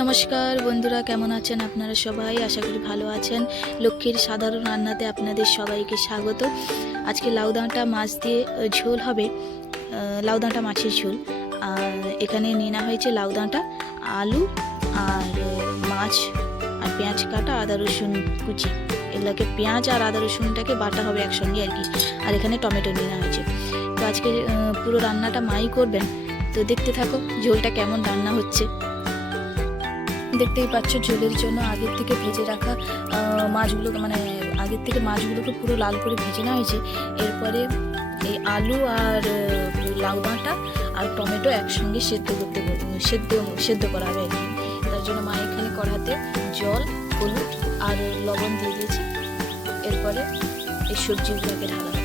নমস্কার বন্ধুরা, কেমন আছেন আপনারা সবাই? আশা করি ভালো আছেন। লক্ষ্মীর সাধারণ রান্নাতে আপনাদের সবাইকে স্বাগত। আজকে লাউডাঁটা মাছ দিয়ে ঝোল হবে, লাউডাঁটা মাছের ঝোল। আর এখানে নিয়ে নেওয়া হয়েছে লাউডাঁটা, আলু আর মাছ আর পেঁয়াজ কাটা, আদা রসুন কুচি। এগুলোকে পেঁয়াজ আর আদা রসুনটাকে বাটা হবে একসঙ্গে আর কি। আর এখানে টমেটো নিয়ে নেওয়া হয়েছে। তো আজকে পুরো রান্নাটা মাই করবেন, তো দেখতে থাকো ঝোলটা কেমন রান্না হচ্ছে। দেখতেই পাচ্ছ, ঝোলের জন্য আগের থেকে ভেজে রাখা মাছগুলোকে, মানে আগের থেকে মাছগুলোকে পুরো লাল করে ভেজে নেওয়া হয়েছে। এরপরে এই আলু আর লাউডাঁটা আর টমেটো একসঙ্গে সেদ্ধ করা হবে আর কি। তার জন্য মা এখানে কড়াতে জল, হলুদ আর লবণ দিয়ে দিয়েছে। এরপরে এই সবজিগুলোকে ঢালা হবে।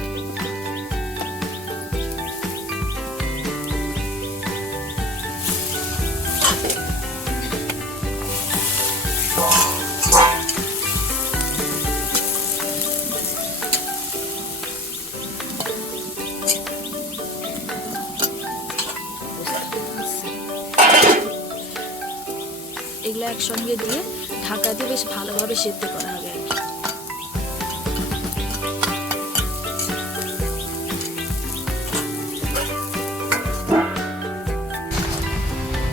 এগুলো একসঙ্গে দিয়ে ঢাকা দিয়ে বেশ ভালোভাবে সেদ্ধ করা হবে আর কি।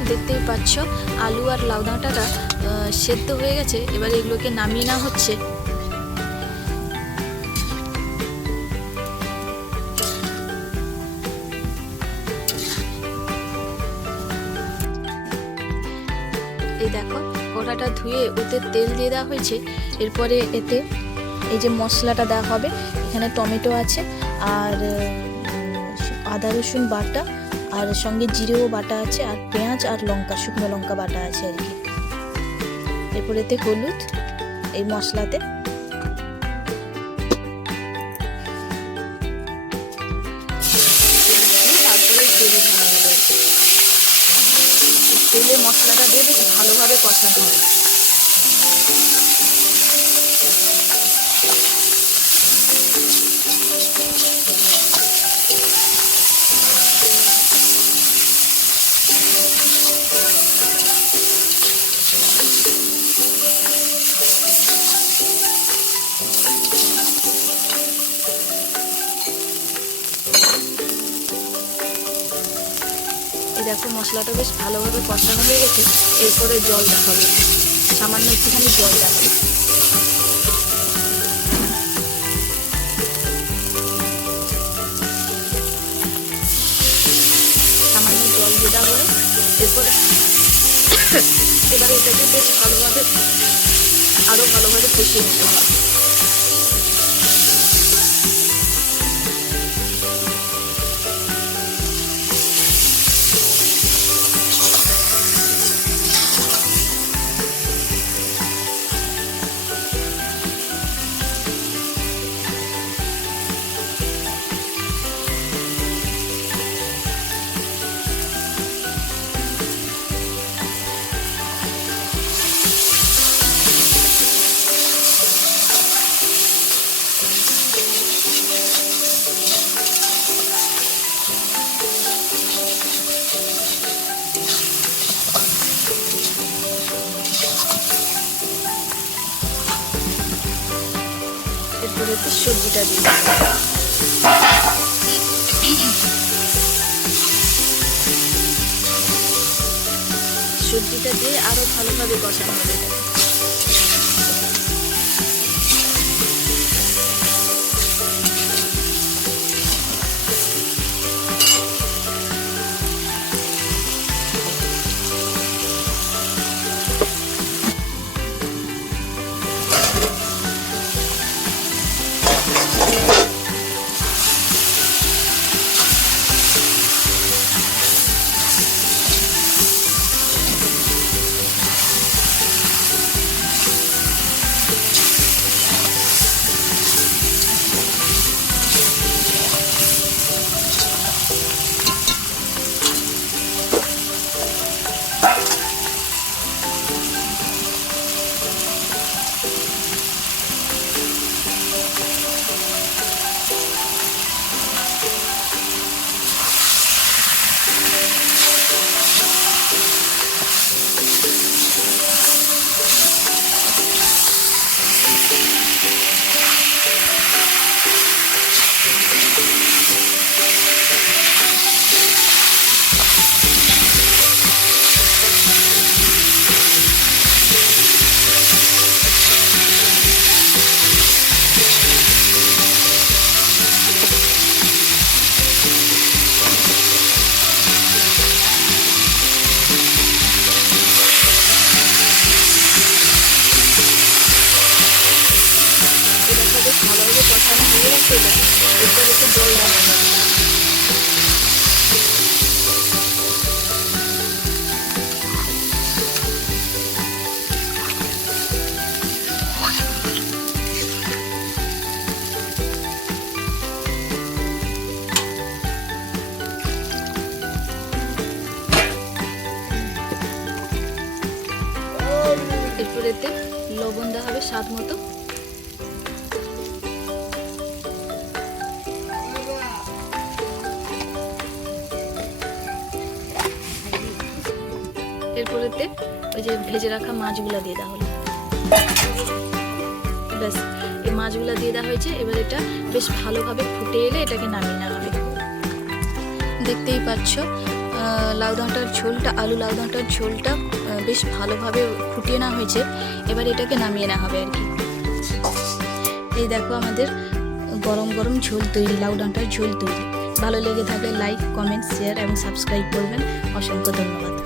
দেখতেই পাচ্ছ আলু আর লাউডাঁটাটা সেদ্ধ হয়ে গেছে। এবার এগুলোকে নামিয়ে নেওয়া হচ্ছে। এই দেখো, কড়াটা ধুয়ে ওতে তেল দিয়ে দেওয়া হয়েছে। এরপরে এতে এই যে মশলাটা দেওয়া হবে, এখানে টমেটো আছে আর আদা রসুন বাটা, আর সঙ্গে জিরেও বাটা আছে, আর পেঁয়াজ আর লঙ্কা, শুকনো লঙ্কা বাটা আছে আর কি। এরপর এতে হলুদ এই মশলাতে, তেলে মশলাটা দিয়ে বেশ ভালোভাবে কষানো হবে। এই দেখো, মশলাটা বেশ ভালোভাবে কষানো হয়ে গেছে। এরপরে জল দেওয়া হবে, সামান্য একটুখানি জল দেওয়া হবে। সামান্য জল দিয়ে দেওয়া হলে এরপরে এবারে এটাকে বেশ ভালোভাবে আরো ভালোভাবে কষিয়ে নিতে হবে। এরপরে সবজিটা দিয়ে আরো ভালোভাবে কষানো হবে। এরপর এতে লবণ দেওয়া হবে স্বাদ মতো। এরপর এতে ওই যে ভেজে রাখা মাছগুলো দিয়ে দেওয়া হলো। ব্যাস, এই মাছগুলো দিয়ে দেওয়া হয়েছে। এবার এটা বেশ ভালোভাবে ফুটে এলে এটাকে নামিয়ে নেওয়া হবে। দেখতেই পাচ্ছ লাউ ডাঁটার ঝোলটা, আলু লাউ ডাঁটার ঝোলটা বেশ ভালোভাবে ফুটিয়ে নেওয়া হয়েছে। এবার এটাকে নামিয়ে নেওয়া হবে আর কি। এই দেখো আমাদের গরম গরম ঝোল তৈরি, লাউ ডাঁটার ঝোল তৈরি। ভালো লেগে থাকলে লাইক, কমেন্ট, শেয়ার এবং সাবস্ক্রাইব করবেন। অসংখ্য ধন্যবাদ।